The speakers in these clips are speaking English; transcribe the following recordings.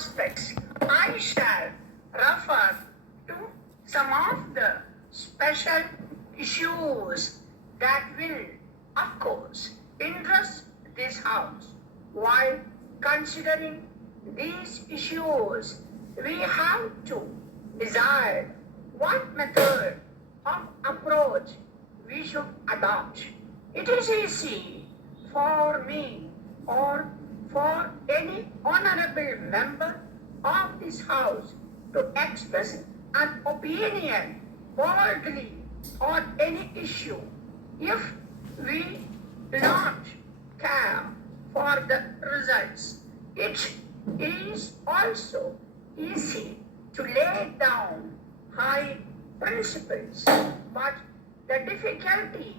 aspects. I shall refer to some of the special issues that will, of course, interest this House. While considering these issues, we have to decide what method of approach we should adopt. It is easy for me or for any honorable member of this House to express an opinion boldly on any issue if we do not care for the results. It is also easy to lay down high principles, but the difficulty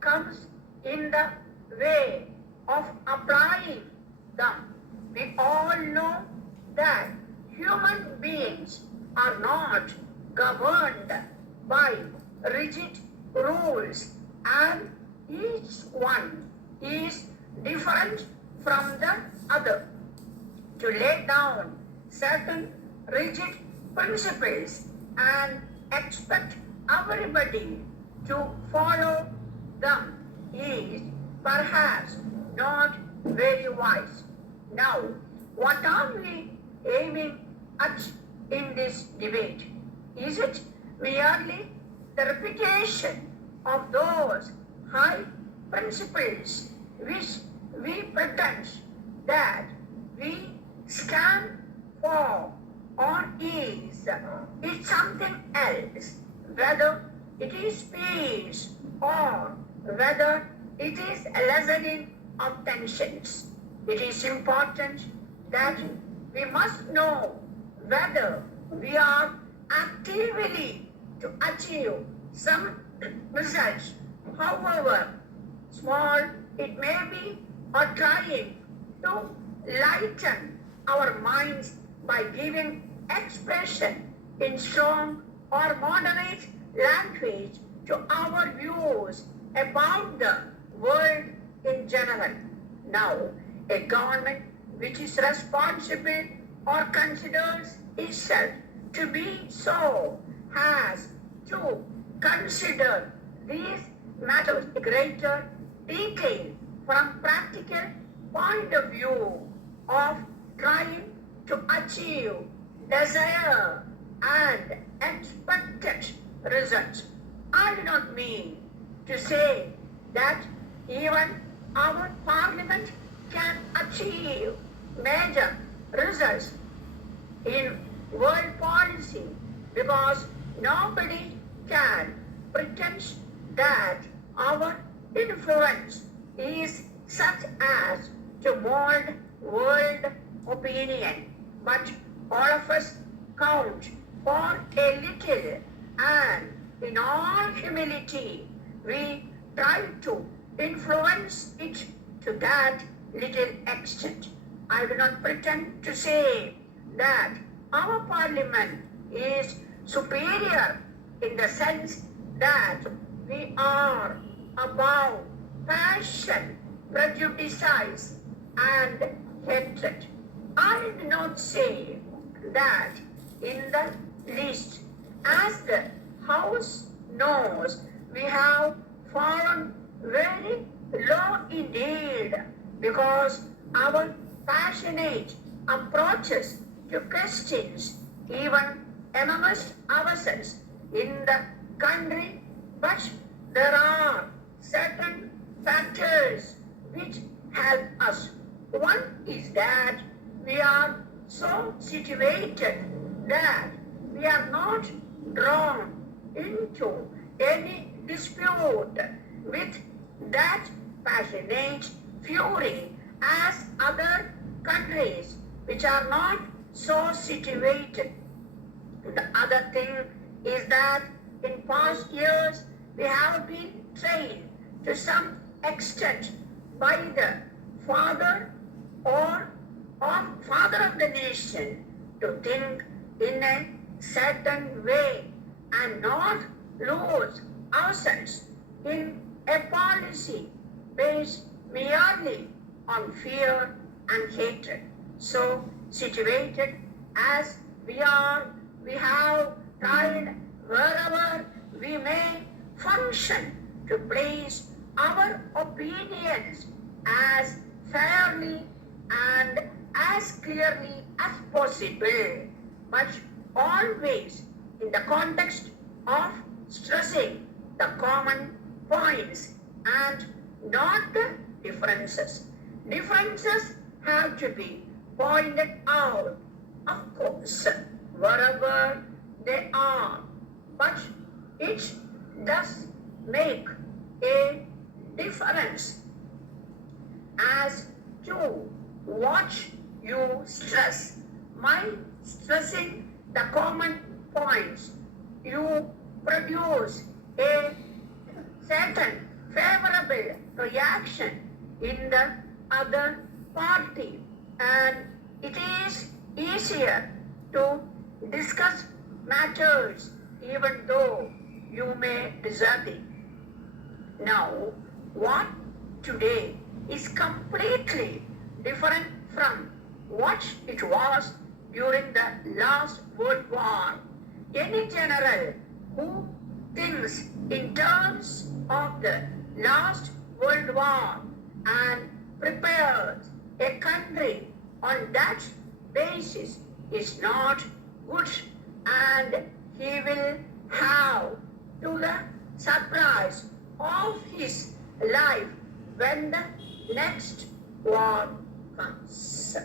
comes in the way of applying them. We all know that human beings are not governed by rigid rules, and each one is different from the other. To lay down certain rigid principles and expect everybody to follow them is perhaps not very wise. Now, what are we aiming at in this debate? Is it merely the repetition of those high principles which we pretend that we stand for, or is it something else, whether it is peace or whether it is a lessening of tensions? It is important that we must know whether we are actively to achieve some results, however small it may be, or trying to lighten our minds by giving expression in strong or moderate language to our views about the world in general. Now, a government which is responsible or considers itself to be so has to consider these matters in greater detail from practical point of view of trying to achieve desired and expected results. I do not mean to say that even our parliament can achieve major results in world policy, because nobody can pretend that our influence is such as to mold world opinion. But all of us count for a little, and in all humility we try to influence it to that little extent. I do not pretend to say that our parliament is superior in the sense that we are above passion, prejudice, and hatred. I do not say that in the least. As the House knows, we have fallen very low indeed, because our passionate approaches to questions, even amongst ourselves in the country, but there are certain factors which help us. One is that we are so situated that we are not drawn into any dispute with that passionate fury as other countries which are not so situated. The other thing is that in past years we have been trained to some extent by the father of the nation to think in a certain way and not lose ourselves in a policy based merely on fear and hatred. So situated as we are, we have tried wherever we may function to place our opinions as fairly and as clearly as possible, but always in the context of stressing the common points and not the differences. Differences have to be pointed out, of course, wherever they are, but it does make a difference as to what you stress. By stressing the common points, you produce a certain favorable reaction in the other party, and it is easier to discuss matters even though you may disagree. Now, what today is completely different from what it was during the last World War. Any general who thinks in terms of the last World War and prepares a country on that basis is not good, and he will have to the surprise of his life when the next war comes.